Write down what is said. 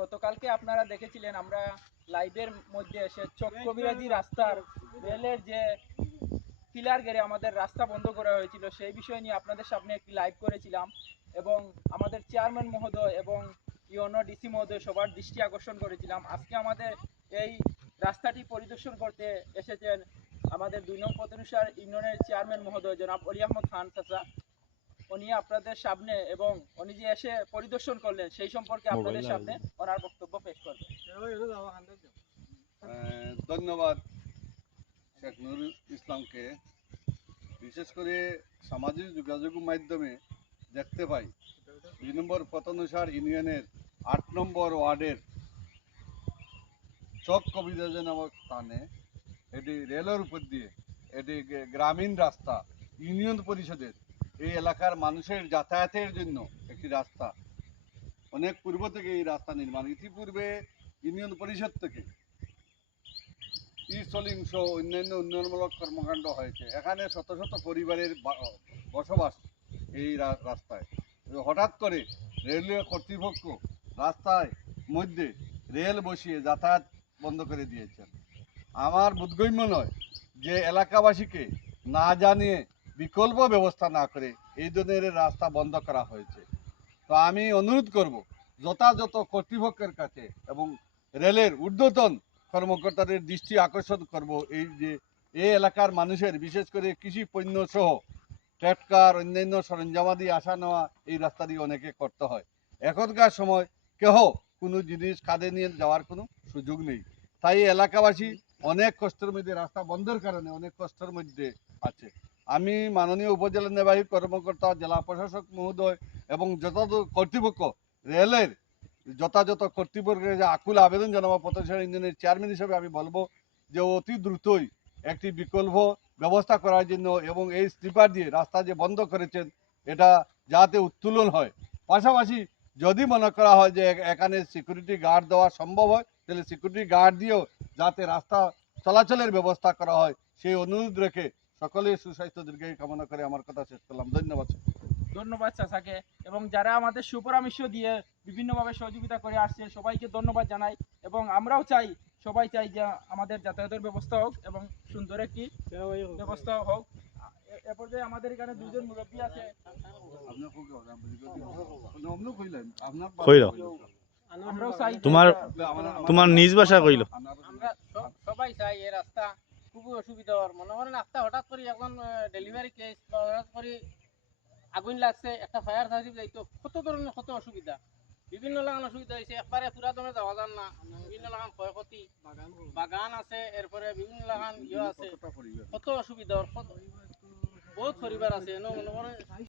গতকালকে আপনারা দেখেছিলেন, আমরা লাইভের মধ্যে এসে চক্রবিরাজি রাস্তার রেলের যে পিলার গেড়ে আমাদের রাস্তা বন্ধ করা হয়েছিল, সেই বিষয় নিয়ে আপনাদের সামনে একটি লাইভ করেছিলাম এবং আমাদের চেয়ারম্যান মহোদয় এবং ইউনো ডিসি মহোদয় সবার দৃষ্টি আকর্ষণ করেছিলাম। আজকে আমাদের এই রাস্তাটি পরিদর্শন করতে এসেছেন আমাদের দুই নং পতনুসার ইউনিয়নের চেয়ারম্যান মহোদয় জনাব অলি আহমদ খান চাচা। উনি আপনাদের সামনে এবং উনি যে এসে পরিদর্শন করলেন সেই সম্পর্কে আপনাদের সামনে ওনার বক্তব্য পেশ করবেন। আহ, ধন্যবাদ শেখ নুরুল ইসলামকে। বিশেষ করে সামাজিক যোগাযোগ মাধ্যমে দেখতে পাই দুই নম্বর পতনুসার ইউনিয়নের আট নম্বর ওয়ার্ডের চক কবিরাজ নামক স্থানে এটি রেলের উপর দিয়ে এটি গ্রামীণ রাস্তা ইউনিয়ন পরিষদের এই এলাকার মানুষের যাতায়াতের জন্য একটি রাস্তা। অনেক পূর্ব থেকে এই রাস্তা নির্মাণ। ইতিপূর্বে ইউনিয়ন পরিষদ থেকে ইস্টলিং সহ অন্যান্য উন্নয়নমূলক কর্মকাণ্ড হয়েছে। এখানে শত শত পরিবারের বসবাস এই রাস্তায়। হঠাৎ করে রেলওয়ে কর্তৃপক্ষ রাস্তায় মধ্যে রেল বসিয়ে যাতায়াত বন্ধ করে দিয়েছেন। আমার বোধগম্য নয় যে এলাকাবাসীকে না জানিয়ে বিকল্প ব্যবস্থা না করে এই ধরনের রাস্তা বন্ধ করা হয়েছে। তো আমি অনুরোধ করব, যথাযথ কর্তৃপক্ষের কাছে এবং রেলের ঊর্ধ্বতন কর্মকর্তাদের দৃষ্টি আকর্ষণ করব এই যে, এই এলাকার মানুষের, বিশেষ করে কৃষি পণ্য সহ ট্রেটকার অন্যান্য সরঞ্জামাদি আসা নেওয়া, এই রাস্তা দিয়ে অনেকে করতে হয়। এখনকার সময় কেহ কোনো জিনিস কাঁধে নিয়ে যাওয়ার কোনো সুযোগ নেই। তাই এলাকাবাসী অনেক কষ্টের মধ্যে রাস্তা বন্ধের কারণে অনেক কষ্টের মধ্যে আছে। আমি মাননীয় উপজেলা নির্বাহী কর্মকর্তা, জেলা প্রশাসক মহোদয় এবং যথাযথ কর্তৃপক্ষ, রেলের যথাযথ কর্তৃপক্ষের যে আকুল আবেদন জানাব, প্রতিষ্ঠান ইঞ্জিনের চেয়ারম্যান হিসেবে আমি বলব যে অতি দ্রুতই একটি বিকল্প ব্যবস্থা করার জন্য এবং এই স্লিপার দিয়ে রাস্তা যে বন্ধ করেছেন, এটা যাতে উত্তোলন হয়। পাশাপাশি যদি মনে করা হয় যে এখানে সিকিউরিটি গার্ড দেওয়া সম্ভব হয়, তাহলে সিকিউরিটি গার্ড দিয়েও যাতে রাস্তা চলাচলের ব্যবস্থা করা হয়, সেই অনুরোধ রেখে সকলের সুস্বাস্থ্য দীর্ঘায়ু কামনা করে আমার কথা শেষ করলাম। ধন্যবাদ ধন্যবাদ চাচাকে এবং যারা আমাদের সুপরামর্শ দিয়ে বিভিন্নভাবে সহযোগিতা করে আসছে সবাইকে ধন্যবাদ জানাই। এবং আমরাও চাই সবাই চাই যে আমাদের যাতায়াতের ব্যবস্থা হোক এবং সুন্দর একটি ব্যবস্থা হোক। এ- এ পর্যায়ে আমাদের এখানে দুজন মুরব্বী আছে। আপনার খুব আপনার কইলেন। আপনার কইল। আমরাও চাই যে- তোমার- তোমার নিজ ভাষা কইল। আমরা সবাই চাই এই রাস্তা খুবই অসুবিধা হওয়ার। মনে করেন আস্তে হঠাৎ করে এখন ডেলিভারি কেস বা হঠাৎ করে আগুন লাগছে একটা ফায়ার সার্ভিস যাইতো কত ধরনের কত অসুবিধা? বিভিন্ন লাগান অসুবিধা হয়েছে। একবারে পুরা দমে যাওয়া যান না। বিভিন্ন লাগান ক্ষয়ক্ষতি বাগান আছে এরপরে বিভিন্ন লাগান ইয়ে আছে। কত অসুবিধা বহুত পরিবার আছে। এনে মনে করেন